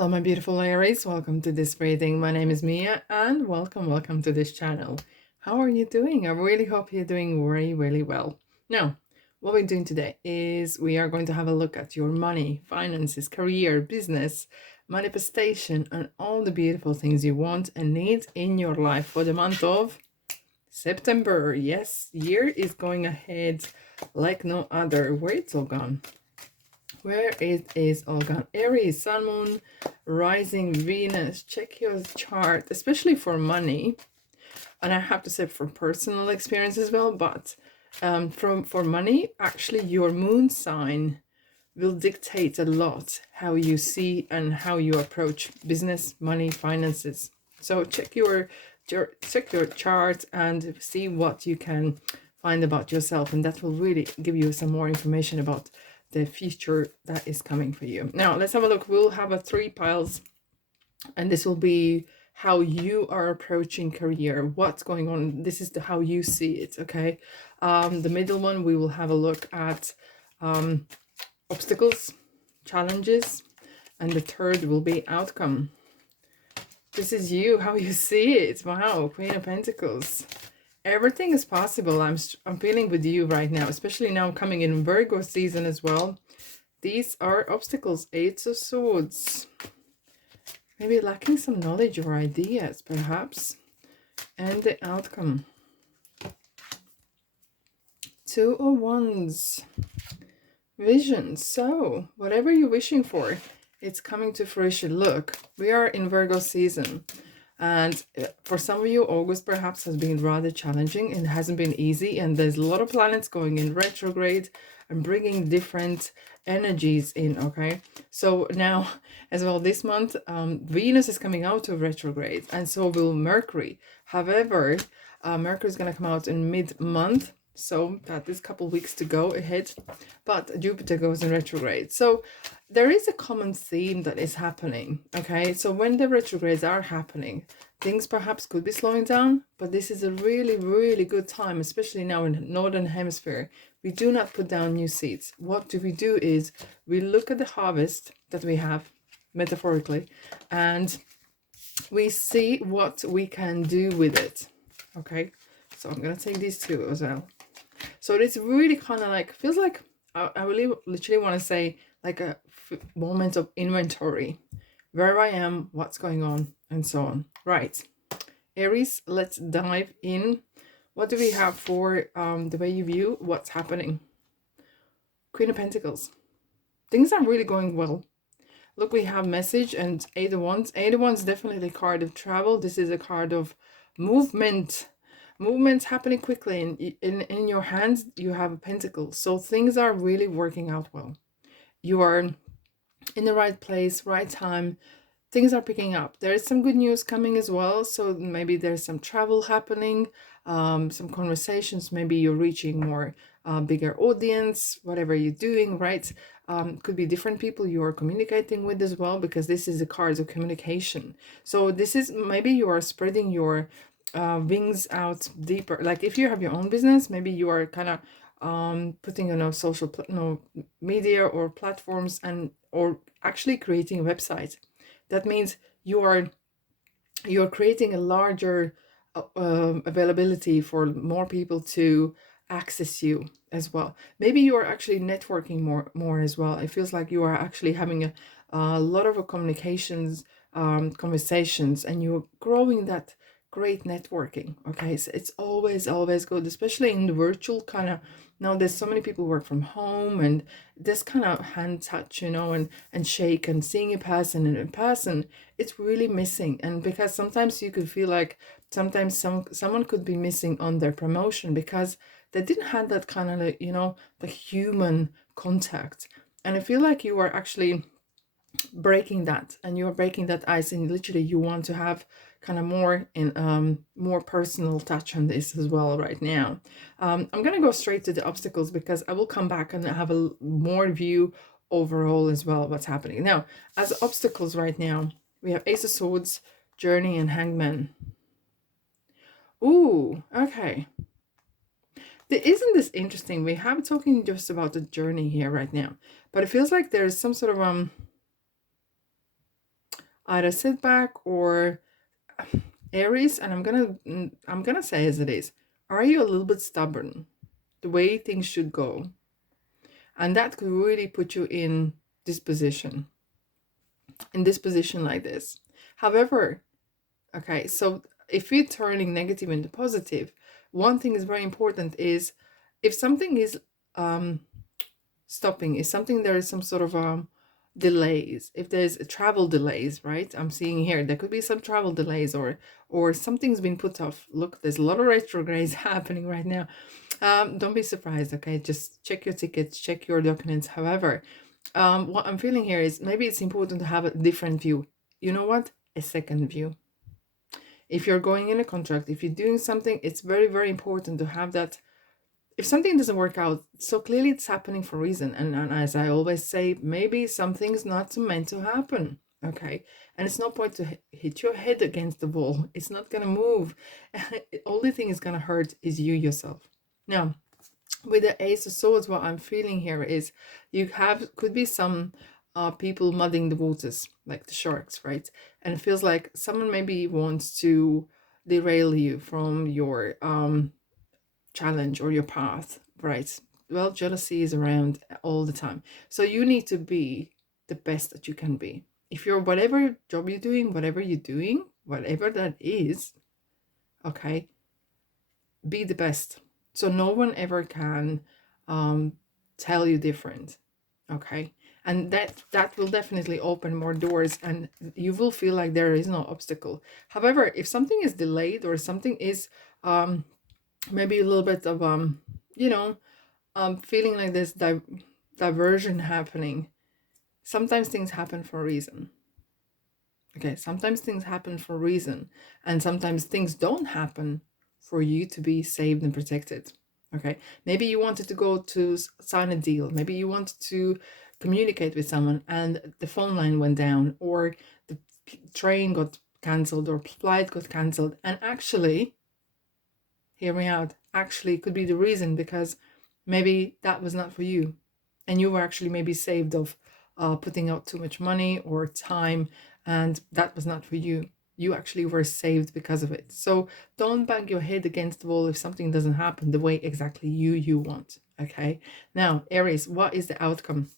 Hello, my beautiful Aries. Welcome to this reading. My name is Mia, and welcome to this channel. How are you doing? I really hope you're doing really well. Now, what we're doing today is we are going to have a look at your money, finances, career, business, manifestation, and all the beautiful things you want and need in your life for the month of September. Yes, year is going ahead like no other. Where it's all gone? Where it is all gone? Aries, Sun, Moon, Rising, Venus. Check your chart, especially for money. And I have to say for personal experience as well, but for money, actually your moon sign will dictate a lot how you see and how you approach business, money, finances. So check your chart and see what you can find about yourself, and that will really give you some more information about the future that is coming for you. Now let's have a look. We'll have 3 piles, and this will be how you are approaching career, what's going on. This is how you see it. Okay, the middle one, we will have a look at obstacles, challenges, and the third will be outcome. This is you, how you see it. Wow, Queen of Pentacles. Everything is possible. I'm feeling with you right now, especially now coming in Virgo season as well. These are obstacles. 8 of Swords. Maybe lacking some knowledge or ideas, perhaps. And the outcome. 2 of Wands. Vision. So, whatever you're wishing for, it's coming to fruition. Look, we are in Virgo season. And for some of you, August perhaps has been rather challenging and hasn't been easy. And there's a lot of planets going in retrograde and bringing different energies in, okay? So now, as well, this month, Venus is coming out of retrograde, and so will Mercury. However, Mercury is going to come out in mid-month. So that is a couple weeks to go ahead, but Jupiter goes in retrograde. So there is a common theme that is happening, okay? So when the retrogrades are happening, things perhaps could be slowing down, but this is a really good time, especially now in the Northern Hemisphere. We do not put down new seeds. What do we do is we look at the harvest that we have, metaphorically, and we see what we can do with it, okay? So I'm going to take these two as well. So it's really kind of like, feels like, I really literally want to say like a moment of inventory. Where I am, what's going on, and so on. Right. Aries, let's dive in. What do we have for the way you view what's happening? Queen of Pentacles. Things are really going well. Look, we have message and 8 of Wands. 8 of Wands, definitely a card of travel. This is a card of movement. Movement's happening quickly. In your hands, you have a pentacle. So things are really working out well. You are in the right place, right time. Things are picking up. There is some good news coming as well. So maybe there's some travel happening, some conversations. Maybe you're reaching more bigger audience, whatever you're doing, right? Could be different people you are communicating with as well, because this is a card of communication. So this is, maybe you are spreading your wings out deeper. Like if you have your own business, maybe you are kind of putting on a social media or platforms, and or actually creating a website. That means you're creating a larger availability for more people to access you as well. Maybe you are actually networking more as well. It feels like you are actually having a lot of communications, conversations, and you're growing that great networking. Okay, so it's always good, especially in the virtual kind of. Now there's so many people work from home, and this kind of hand touch, you know, and shake and seeing a person, and in person it's really missing. And because sometimes you could feel like sometimes someone could be missing on their promotion because they didn't have that kind of, you know, the human contact. And I feel like you are actually breaking that, and you're breaking that ice, and literally you want to have kind of more personal touch on this as well right now. I'm gonna go straight to the obstacles, because I will come back and have a more view overall as well what's happening now. As obstacles right now, we have Ace of Swords, Journey, and Hangman. Ooh, okay. Isn't this interesting? We have talking just about the journey here right now, but it feels like there's some sort of either setback or Aries, and I'm gonna say as it is. Are you a little bit stubborn the way things should go? And that could really put you in this position like this. However, okay, so if you're turning negative into positive, one thing is very important is if something is um stopping, is something, there is some sort of delays, if there's travel delays, right? I'm seeing here there could be some travel delays, or something's been put off. Look, there's a lot of retrogrades happening right now. Don't be surprised, okay? Just check your tickets, check your documents. However, what I'm feeling here is maybe it's important to have a different view. You know what? A second view. If you're going in a contract, if you're doing something, it's very, very important to have that. If something doesn't work out, so clearly it's happening for a reason. And as I always say, maybe something's not meant to happen. Okay. And it's no point to hit your head against the wall. It's not going to move. The only thing is going to hurt is you yourself. Now, with the Ace of Swords, what I'm feeling here is could be some people muddying the waters, like the sharks, right? And it feels like someone maybe wants to derail you from your challenge or your path, right? Well, jealousy is around all the time. So you need to be the best that you can be. If you're whatever job you're doing, whatever that is, okay, be the best. So no one ever can tell you different, okay? And that will definitely open more doors, and you will feel like there is no obstacle. However, if something is delayed or something is maybe a little bit of feeling like this diversion happening, sometimes things happen for a reason. Okay, sometimes things happen for a reason, and sometimes things don't happen for you to be saved and protected. Okay, maybe you wanted to go to sign a deal, maybe you wanted to communicate with someone and the phone line went down, or the train got cancelled or flight got cancelled, and actually, hear me out, actually could be the reason because maybe that was not for you, and you were actually maybe saved of putting out too much money or time, and that was not for you. You actually were saved because of it. So don't bang your head against the wall if something doesn't happen the way exactly you want. Okay, now Aries, what is the outcome?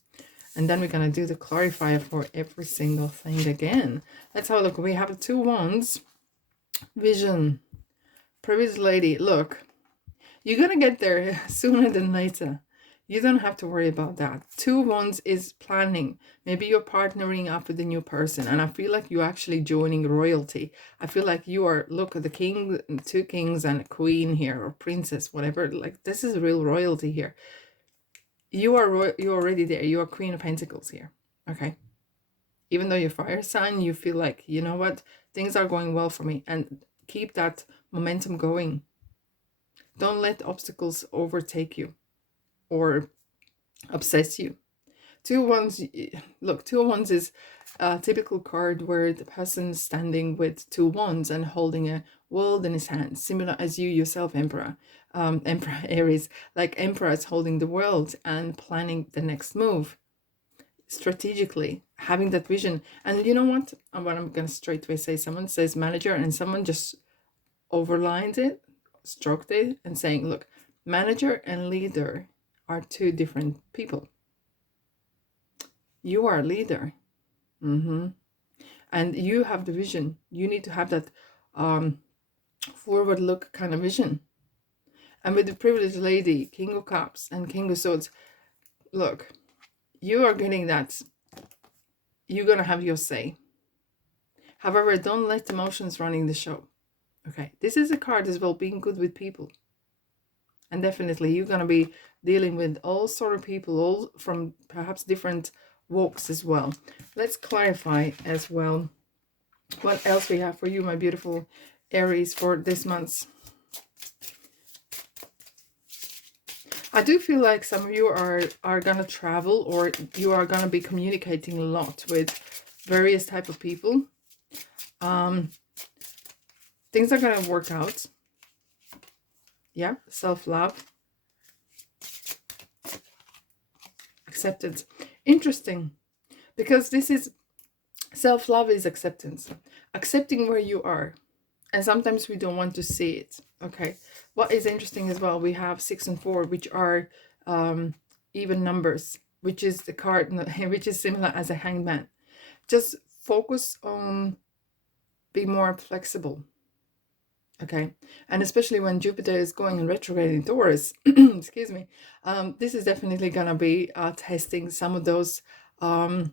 And then we're going to do the clarifier for every single thing again. Let's have a look. We have 2 wands, vision, previous lady. Look, you're going to get there sooner than later. You don't have to worry about that. 2 wands is planning. Maybe you're partnering up with a new person, and I feel like you're actually joining royalty. I feel like you are, look, the king, 2 kings and a queen here, or princess, whatever. Like, this is real royalty here. You're already there. You are Queen of Pentacles here. Okay. Even though you're fire sign, you feel like, you know what, things are going well for me, and keep that momentum going. Don't let obstacles overtake you or obsess you. 2 wands, look, 2 wands is a typical card where the person standing with 2 wands and holding a world in his hands, similar as you yourself, Emperor. Emperor Aries, like Emperor is holding the world and planning the next move strategically, having that vision. And you know what I'm gonna straight away say, someone says manager and someone just overlined it, stroked it, and saying, look, manager and leader are 2 different people. You are a leader. And you have the vision. You need to have that forward look kind of vision. And with the privileged lady, King of Cups and King of Swords, look, you are getting that. You're going to have your say. However, don't let emotions running the show. Okay, this is a card as well, being good with people. And definitely you're going to be dealing with all sort of people, all from perhaps different walks as well. Let's clarify as well what else we have for you, my beautiful Aries, for this month. I do feel like some of you are going to travel, or you are going to be communicating a lot with various type of people. Things are going to work out. Yeah, self-love. Acceptance. Interesting. Because this is Self-love is acceptance, accepting where you are. And sometimes we don't want to see it. Okay. What is interesting as well, we have 6 and 4, which are even numbers, which is the card, which is similar as a hangman. Just focus on being more flexible. Okay. And especially when Jupiter is going in retrograde in Taurus, excuse me, this is definitely going to be testing some of those um,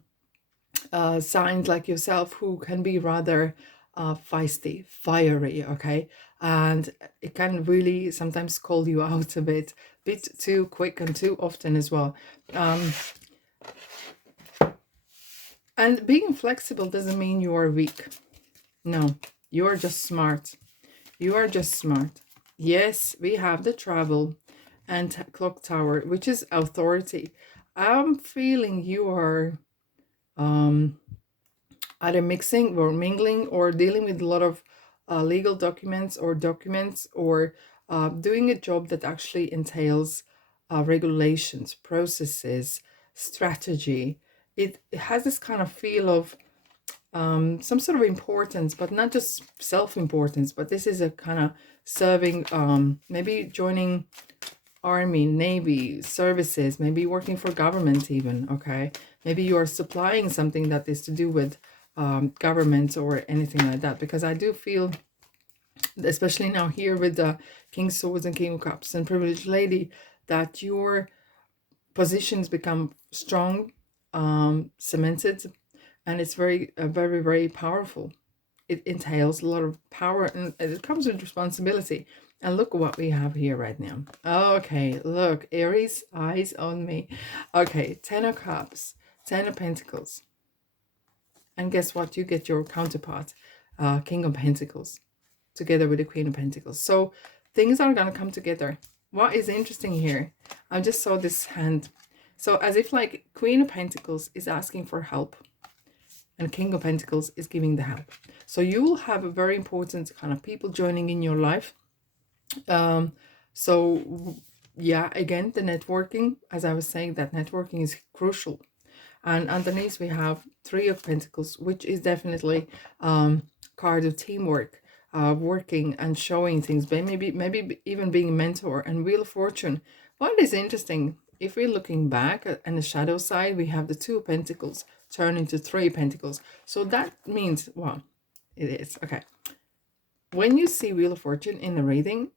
signs like yourself who can be rather feisty, fiery, okay? And it can really sometimes call you out a bit too quick and too often as well. And being flexible doesn't mean you are weak. No, you are just smart. You are just smart. Yes, we have the travel and clock tower, which is authority. I'm feeling you are either mixing or mingling or dealing with a lot of legal documents or doing a job that actually entails regulations, processes, strategy. It has this kind of feel of some sort of importance, but not just self-importance, but this is a kind of serving, maybe joining army, navy, services, maybe working for government even, okay? Maybe you are supplying something that is to do with government or anything like that, because I do feel, especially now here with the King of Swords and King of Cups and Privileged Lady, that your positions become strong, cemented, and it's very, very powerful. It entails a lot of power and it comes with responsibility. And look what we have here right now. Okay, look, Aries, eyes on me. Okay, 10 of Cups, 10 of Pentacles. And guess what? You get your counterpart, King of Pentacles, together with the Queen of Pentacles. So things are going to come together. What is interesting here, I just saw this hand. So as if like Queen of Pentacles is asking for help and King of Pentacles is giving the help. So you will have a very important kind of people joining in your life. So yeah, again, the networking, as I was saying, that networking is crucial. And underneath we have 3 of Pentacles, which is definitely card of teamwork, working and showing things, maybe even being a mentor. And Wheel of Fortune. What is interesting, if we're looking back on the shadow side, we have the 2 of Pentacles turn into 3 Pentacles. So that means, well, it is okay. When you see Wheel of Fortune in the reading,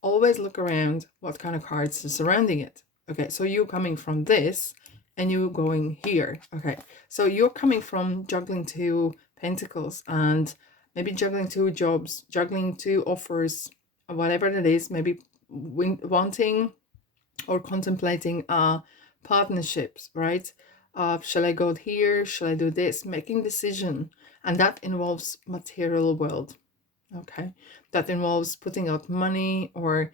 always look around what kind of cards are surrounding it. Okay, so you're coming from this and you going here. Okay, so you're coming from juggling 2 Pentacles and maybe juggling 2 jobs, juggling 2 offers, whatever it is, maybe wanting or contemplating partnerships, right? Shall I go here? Shall I do this? Making decision. And that involves material world. Okay, that involves putting out money or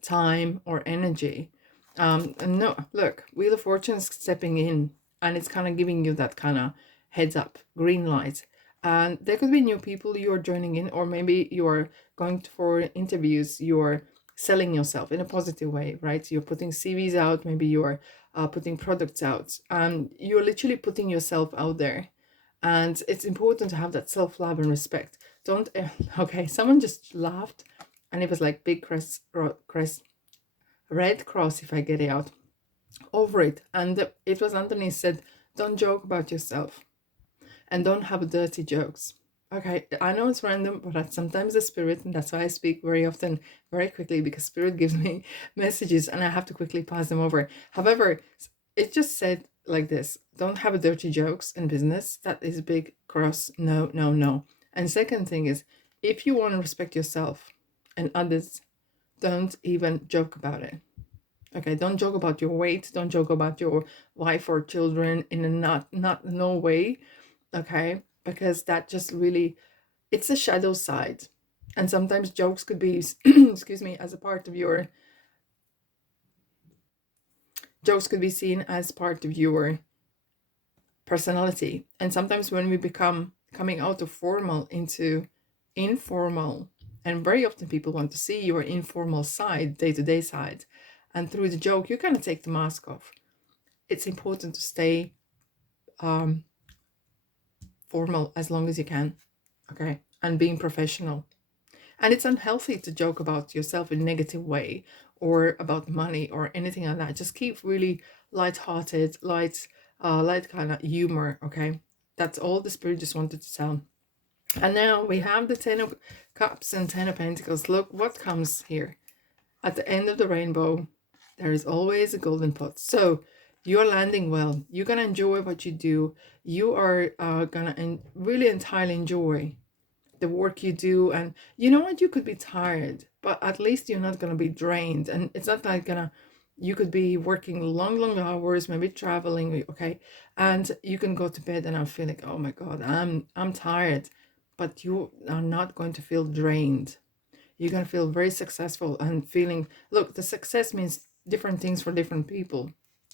time or energy. And no, look, Wheel of Fortune is stepping in and it's kind of giving you that kind of heads up, green light. And there could be new people you're joining in, or maybe you're going for interviews, you're selling yourself in a positive way, right? You're putting CVs out, maybe you're putting products out, and you're literally putting yourself out there. And it's important to have that self-love and respect. Don't okay, someone just laughed and it was like big crest, red cross, if I get it out, over it. And it was underneath said, don't joke about yourself and don't have dirty jokes. Okay, I know it's random, but that's sometimes the spirit, and that's why I speak very often, very quickly, because spirit gives me messages and I have to quickly pass them over. However, it just said like this: don't have dirty jokes in business. That is a big cross. No, no, no. And second thing is, if you want to respect yourself and others, don't even joke about it. Okay, don't joke about your weight. Don't joke about your wife or children in a not no way. Okay, because that just really, it's a shadow side, and sometimes jokes could be excuse me, as a part of your jokes could be seen as part of your personality. And sometimes when we become coming out of formal into informal, and very often people want to see your informal side, day-to-day side, and through the joke you kind of take the mask off. It's important to stay formal as long as you can, okay? And being professional. And it's unhealthy to joke about yourself in a negative way or about money or anything like that. Just keep really light-hearted, light kind of humor, okay? That's all the spirit just wanted to tell. And now we have the Ten of Cups and Ten of Pentacles. Look what comes here. At the end of the rainbow, there is always a golden pot. So you're landing well. You're going to enjoy what you do. You are going to really entirely enjoy the work you do. And you know what? You could be tired, but at least you're not going to be drained. And it's not like you could be working long hours, maybe traveling, okay? And you can go to bed and I'm feeling, oh my God, I'm tired. But you are not going to feel drained. You're going to feel very successful and feeling, look, the success means different things for different people.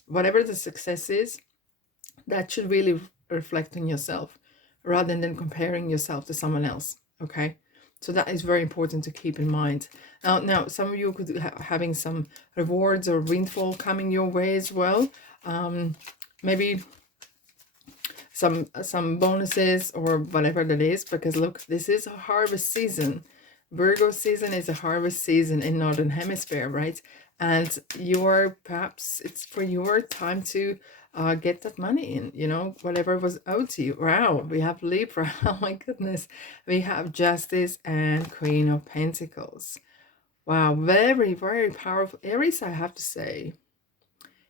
Whatever the success is, that should really reflect on yourself rather than comparing yourself to someone else, okay? So that is very important to keep in mind. Now some of you could be having some rewards or windfall coming your way as well. Maybe some bonuses or whatever that is, because look, this is a harvest season. Virgo season is a harvest season in Northern Hemisphere, right? And perhaps it's for your time to get that money in, you know, whatever was owed to you. Wow, we have Libra. Oh my goodness. We have Justice and Queen of Pentacles. Wow, very, very powerful. Aries, I have to say,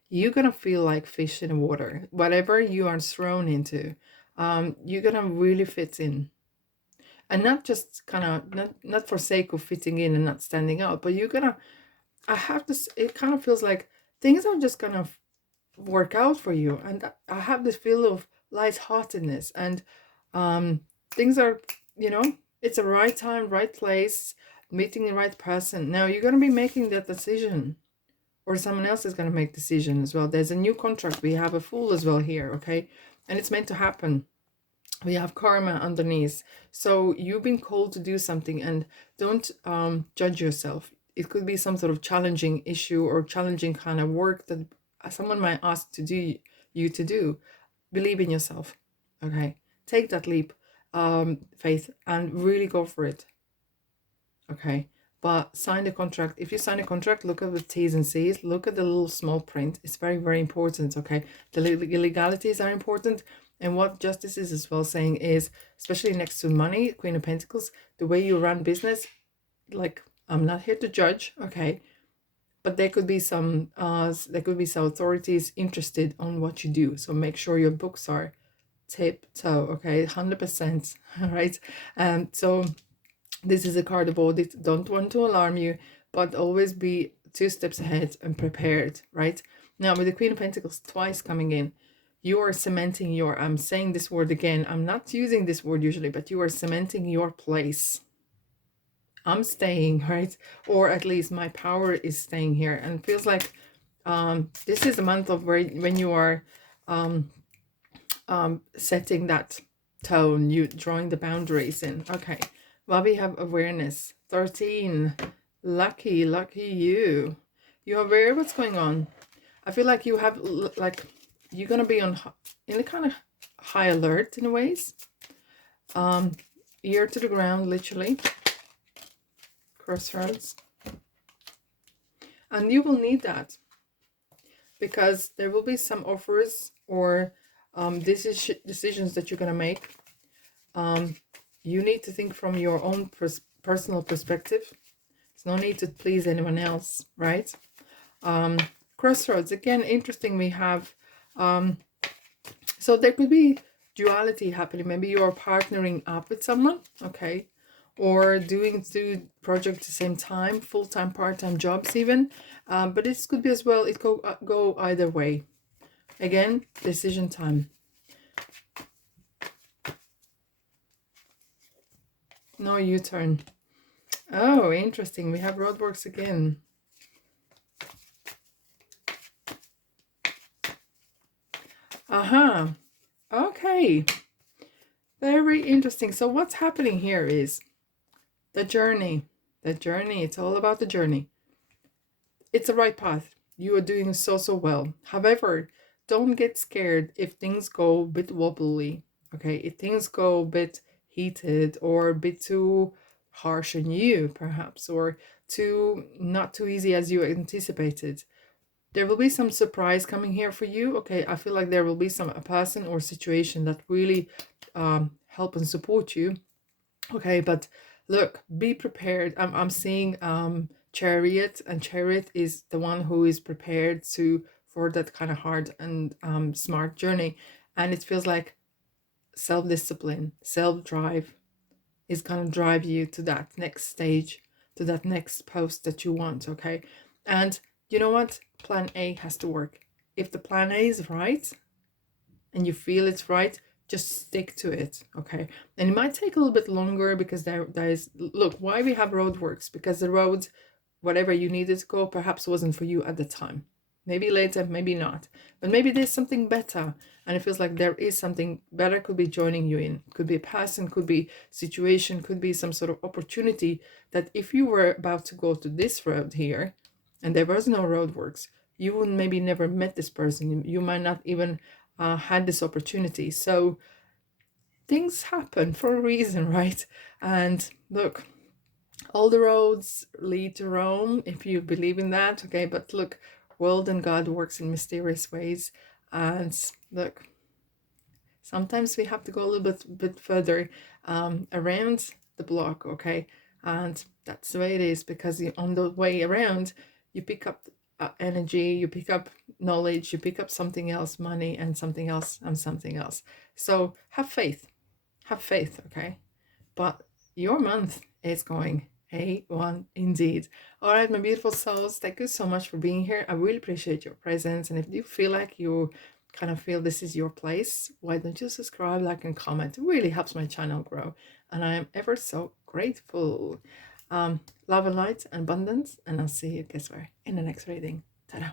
you're gonna feel like fish in the water. Whatever you are thrown into, you're gonna really fit in. And not just kind of, not for sake of fitting in and not standing out, but you're gonna, it kind of feels like things are just gonna work out for you. And I have this feel of lightheartedness and things are, you know, it's a right time, right place, meeting the right person. Now you're gonna be making that decision, or someone else is going to make decision as well. There's a new contract. We have a Fool as well here, okay? And it's meant to happen. We have karma underneath. So you've been called to do something, and don't judge yourself. It could be some sort of challenging issue or challenging kind of work that someone might ask you to do. Believe in yourself, okay? Take that leap, faith, and really go for it, okay? But sign the contract. If you sign a contract, look at the T's and C's. Look at the little small print. It's very, very important, okay? The legalities are important. And what Justice is as well saying is, especially next to money, Queen of Pentacles, the way you run business, like, I'm not here to judge, okay? But there could be some authorities interested on what you do. So make sure your books are tip-toe, okay? 100%, right? So this is a card of audit. Don't want to alarm you, but always be 2 steps ahead and prepared, right? Now, with the Queen of Pentacles twice coming in, you are cementing your, I'm saying this word again, I'm not using this word usually, but you are cementing your place. I'm staying, right? Or at least my power is staying here. And it feels like this is a month of when you are setting that tone, you drawing the boundaries in. Okay. Well, we have awareness. 13. Lucky you. You're aware of what's going on. I feel like you have, like, you're going to be in a kind of high alert in ways. Ear to the ground, literally. Crossroads. And you will need that. Because there will be some offers or decisions that you're going to make. You need to think from your own personal perspective. There's no need to please anyone else, right? Crossroads, again, interesting. We have, so there could be duality happening. Maybe you're partnering up with someone, okay? Or doing 2 projects at the same time, full-time, part-time jobs even. But this could be as well, it go either way. Again, decision time. No U-turn. Oh, interesting. We have roadworks again. Aha. Okay. Very interesting. So what's happening here is the journey. The journey. It's all about the journey. It's the right path. You are doing so well. However, don't get scared if things go a bit wobbly. Okay, if things go a bit heated or a bit too harsh on you, perhaps, or too not too easy as you anticipated, there will be some surprise coming here for you. Okay, I feel like there will be a person or situation that really help and support you. Okay, but look, be prepared. I'm seeing chariot, and chariot is the one who is prepared to for that kind of hard and smart journey. And it feels like self-discipline, self-drive is gonna drive you to that next stage, to that next post that you want. Okay, and you know what? Plan A has to work. If the plan A is right, and you feel it's right, just stick to it. Okay, and it might take a little bit longer because there is, look, why we have roadworks, because the road, whatever you needed to go, perhaps wasn't for you at the time. Maybe later, maybe not, but maybe there's something better, and it feels like there is something better could be joining you in. Could be a person, could be situation, could be some sort of opportunity that if you were about to go to this road here and there was no roadworks, you would maybe never met this person. You might not even had this opportunity. So things happen for a reason, right? And look, all the roads lead to Rome, if you believe in that. Okay, but look, world and God works in mysterious ways. And look, sometimes we have to go a little bit further around the block. Okay, and that's the way it is, because on the way around you pick up energy, you pick up knowledge, you pick up something else, money, and something else, and something else. So have faith, okay? But your month is going A1 indeed. All right, my beautiful souls, thank you so much for being here. I really appreciate your presence. And if you feel like you kind of feel this is your place, why don't you subscribe, like, and comment? It really helps my channel grow. And I am ever so grateful. Love and light and abundance. And I'll see you, guess where, in the next reading. Ta-da.